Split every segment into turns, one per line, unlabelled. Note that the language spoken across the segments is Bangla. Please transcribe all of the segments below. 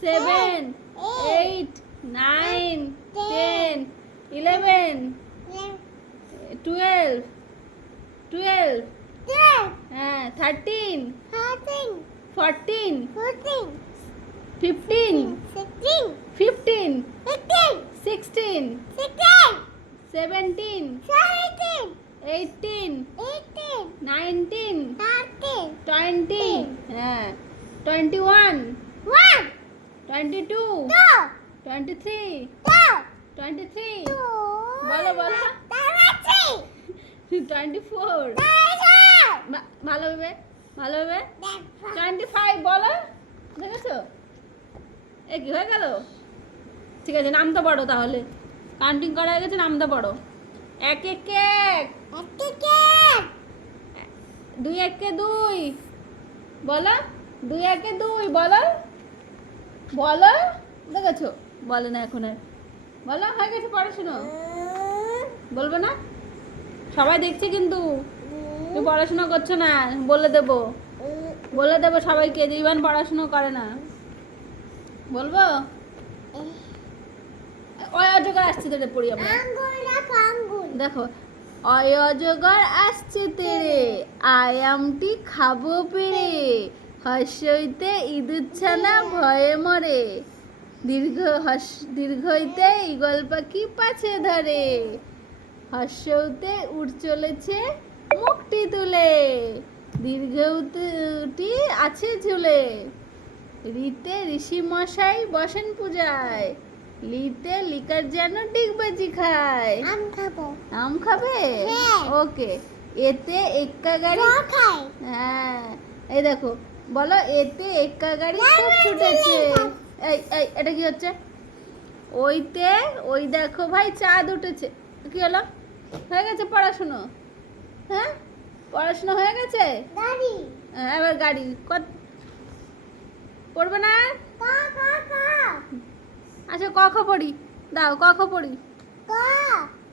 seven, eight, nine, ten, eleven, twelve, uh, thirteen, fourteen, fifteen, fifteen, sixteen, sixteen, seventeen, seventeen, eighteen, eighteen, nineteen, twenty, uh, twenty-one. What? Twenty two twenty three twenty three বলো বলো টোয়েন্টি ফোর ভালোভাবে ভালোভাবে টোয়েন্টি ফাইভ বলো দেখেছ এ কি হয়ে গেল? ঠিক আছে নামতে পারো তাহলে। কাউন্টিং করা হয়ে গেছে নামতে পারো এক এক এক। দুই একে দুই। বলো। দুই একে দুই। বলো। বলো, দেখেছ? বলে না এখন আর। বলো, হয়ে গেছে পড়াশুনো বলবে না? সবাই দেখছে কিন্তু। তুমি পড়াশোনা করছ না, বলে দেবো। বলে দেবো সবাইকে যে ইভান পড়াশুনো করে না। বলব? ওই আসছে তেরে পড়ি আমরা দেখো অয় অজগর আসছে তেরে। আয়ামটি খাব পেরে। হর্ষইতে ইঁদুর ছানা ভয়ে মরে। দীর্ঘ হর্ষ দীর্ঘইতে ইগল পাখি পাছে ধরে। হর্ষউতে উঠ চলেছে মুখটি তুলে। দীর্ঘউটি আছে ঝুলে। রিতে ঋষি মশাই বসেন পূজায়। লিতে লিকার যেন ডিগবাজি খায়। আম খাবে।
হ্যাঁ।
ওকে। এতে এক্কা গাড়ি হ্যাঁ। এই দেখো বলো এতে এক্কা গাড়ি খুব ছুটেছে। এই এই এটা কি হচ্ছে? ওইতে ওই দেখো ভাই চাঁদ উঠেছে। কি হলো? হয়ে গেছে পড়াশুনো? হ্যাঁ? পড়াশুনো হয়ে গেছে? হ্যাঁ, এবার গাড়ি। কত? পড়বে না? আচ্ছা ক খ পড়ি। দাও ক খ পড়ি।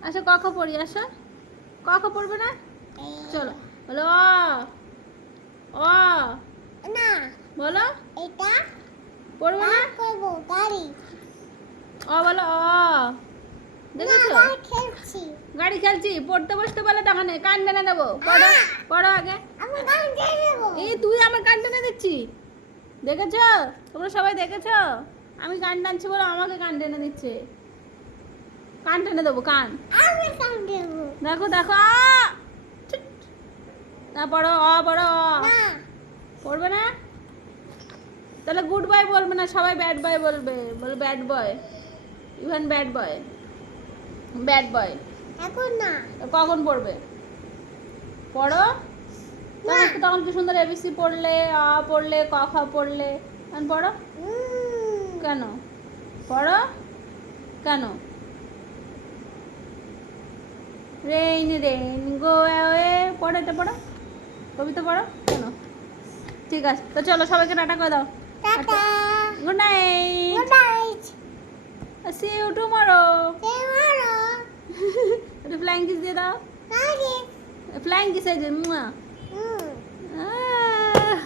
আচ্ছা ক খ পড়ি আসো। ক খ পড়বে না? চলো। বলো অ। অ। বলো।
এটা
পড়বে না?
করব গাড়ি।
অ বলো অ। দেখেছ?
খেলছি।
গাড়ি খেলছি পড়তে বসতে বলে তখন কান টেনে দেবো। পড়ো পড়ো আগে। এই তুই আমার কান টেনে দিচ্ছি। দেখেছ? তোমরা সবাই দেখেছ? আমি গান টানছি বলে আমাকে কান টেনে দিচ্ছে। কান টেনে দেবো কান। দেখো দেখো আ! না পড়ো অ পড়ো অ। পড়বে না? তাহলে গুড বয় বলবে না সবাই ব্যাড বয় বলবে। বলে bad boy even bad boy bad boy
এখন না।
কখন পড়বে? পড়ো? তখন কি সুন্দর এবিসি পড়লে অ পড়লে ক খ পড়লে। তখন পড়ো? কেন? পড়ো? কেন? রেইন রেইন গো অ্যাওয়ে পড়ো এটা পড়ো। কবিতা পড়ো? কেন? ঠিক আছে। তো চলো সবাইকে টাটা করে দাও।
Tata.
Good night
good night
see you tomorrow
tomorrow
একটু ফ্লাইং কিস দিয়ে দাও।
গাড়ি
ফ্লাইং কিস এই যে মুয়া
হুম
আহ